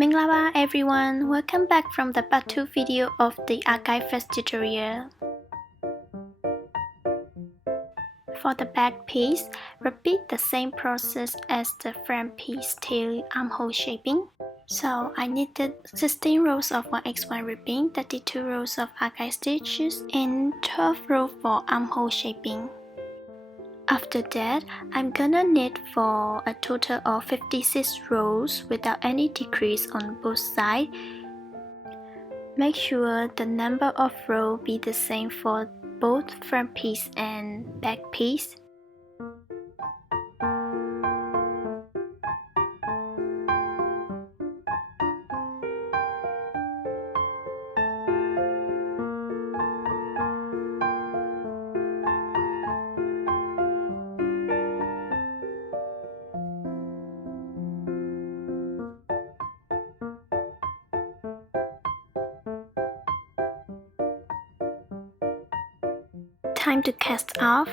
Minglaba everyone, welcome back from the part 2 video of the Argyle Vest tutorial. For the back piece, repeat the same process as the front piece till armhole shaping. So I needed 16 rows of 1x1 ribbing, 32 rows of Argyle stitches, and 12 rows for armhole shaping. After that, I'm gonna knit for a total of 56 rows without any decrease on both sides. Make sure the number of rows be the same for both front piece and back piece. Time to cast off.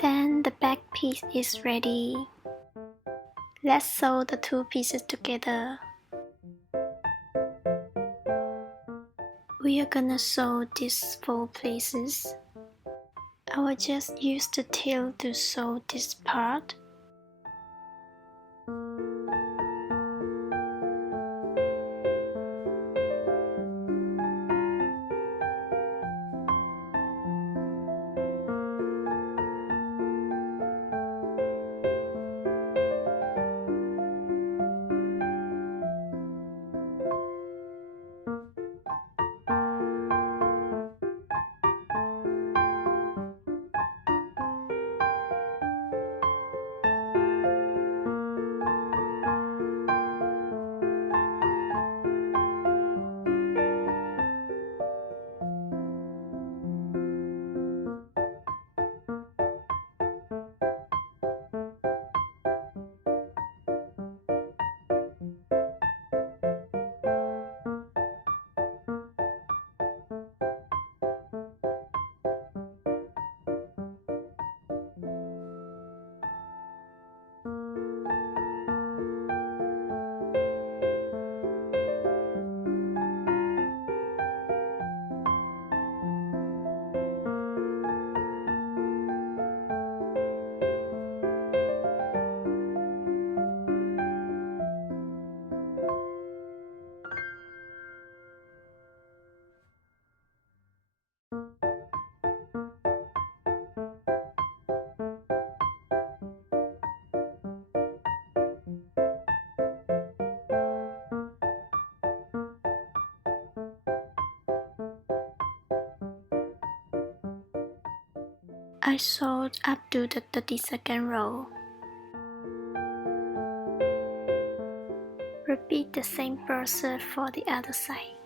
Then the back piece is ready. Let's sew the two pieces together. We are gonna sew these 4 places. I will just use the tail to sew this part. I sewed up to the 32nd row. Repeat the same process for the other side.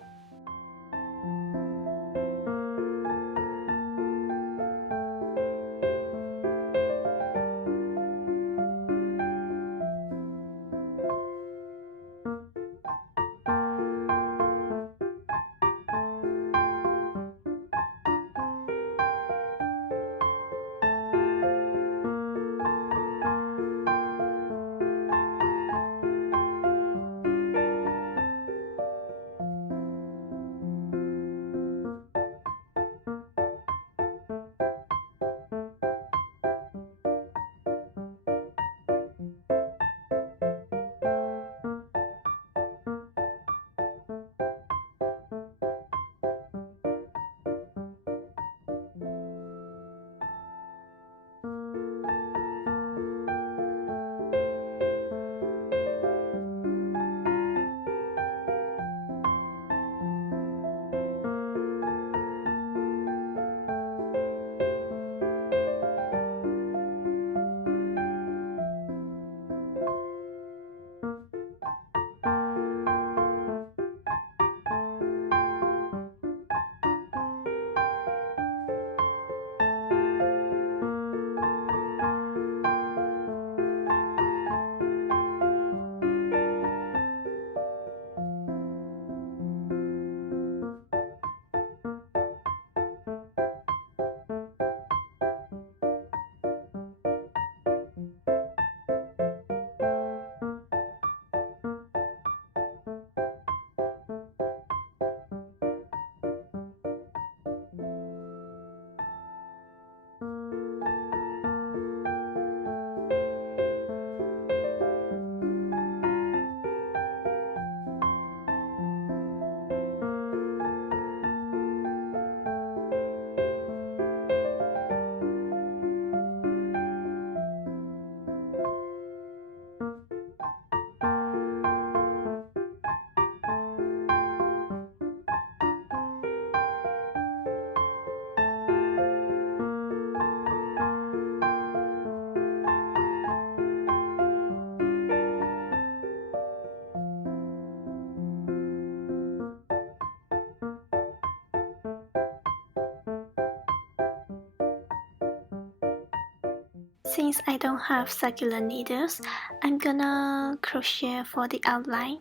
Since I don't have circular needles, I'm gonna crochet for the outline.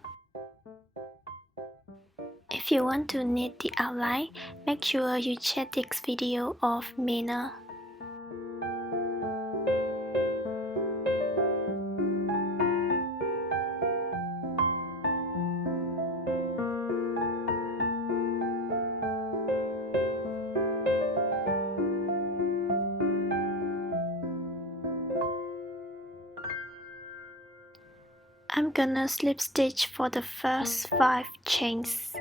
If you want to knit the outline, make sure you check this video of Manner. I'm gonna slip stitch for the first 5 chains.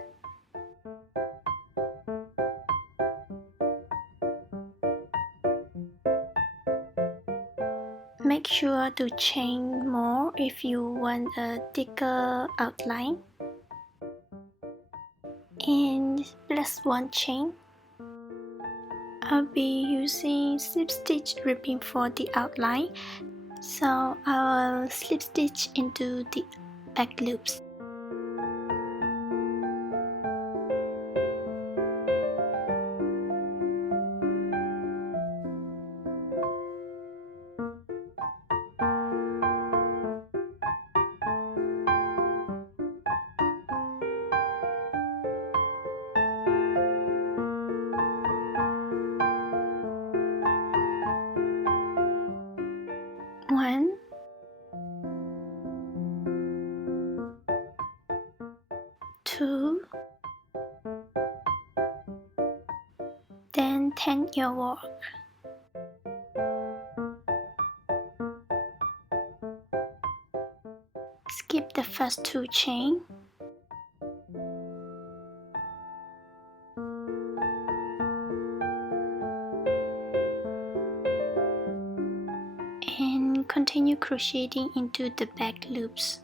Make sure to chain more if you want a thicker outline. And plus 1 chain. I'll be using slip stitch ribbing for the outline, so I'll slip stitch into the back loops. One, two, then end your work. Skip the first 2 chains. And continue crocheting into the back loops.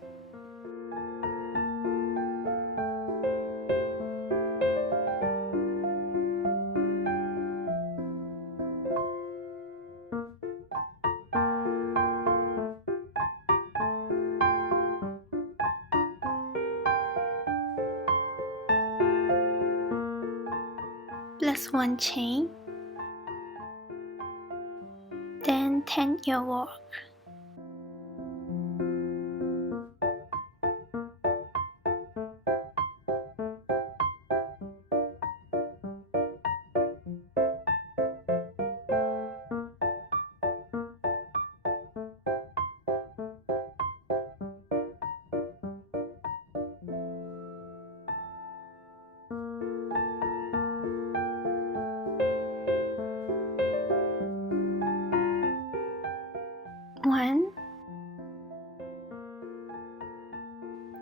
Plus 1 chain, then end your work. One,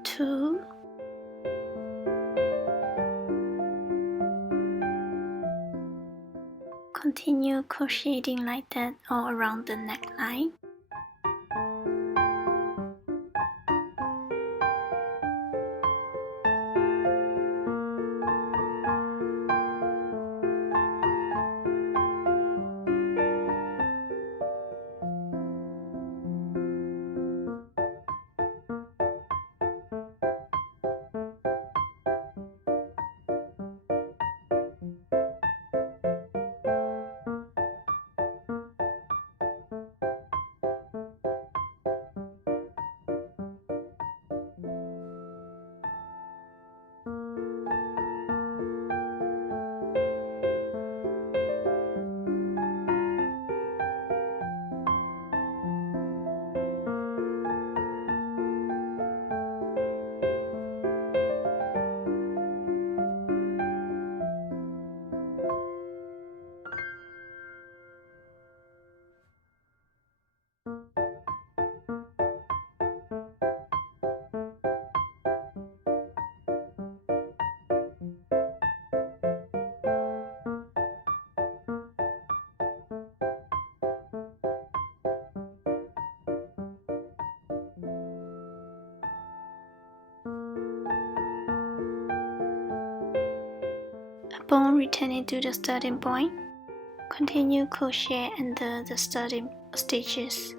two, continue crocheting like that all around the neckline. Upon returning to the starting point, continue crochet under the starting stitches.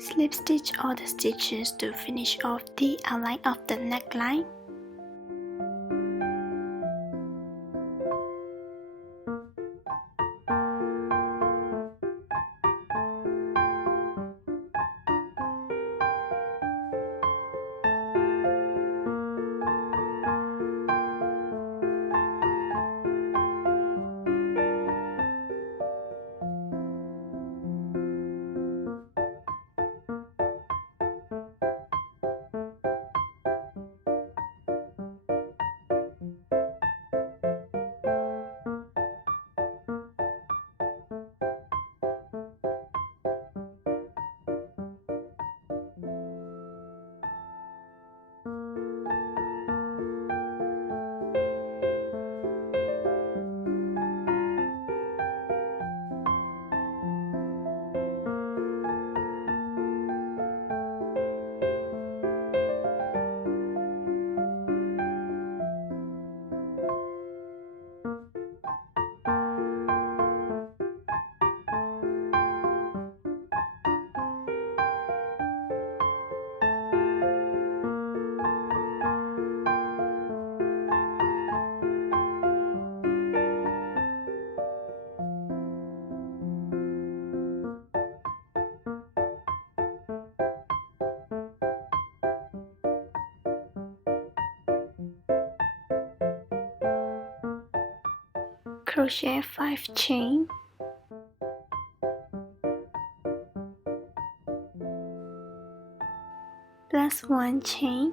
Slip stitch all the stitches to finish off the outline of the neckline. Crochet 5 chain, plus 1 chain,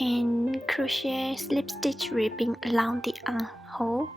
and crochet slip stitch ribbing along the armhole.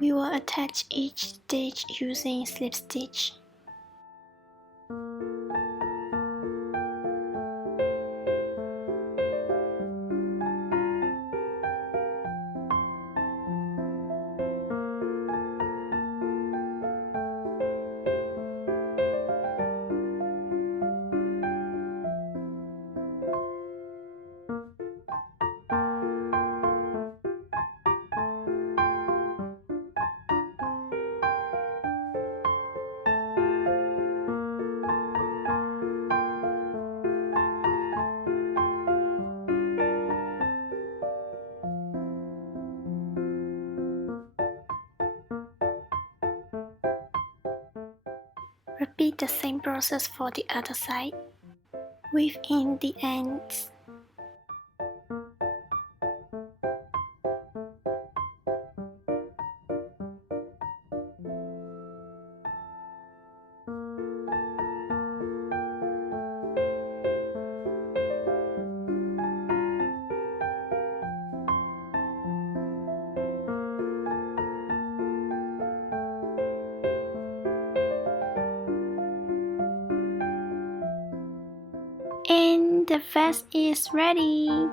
We will attach each stitch using slip stitch. Repeat the same process for the other side. Weave in the ends. And the vest is ready!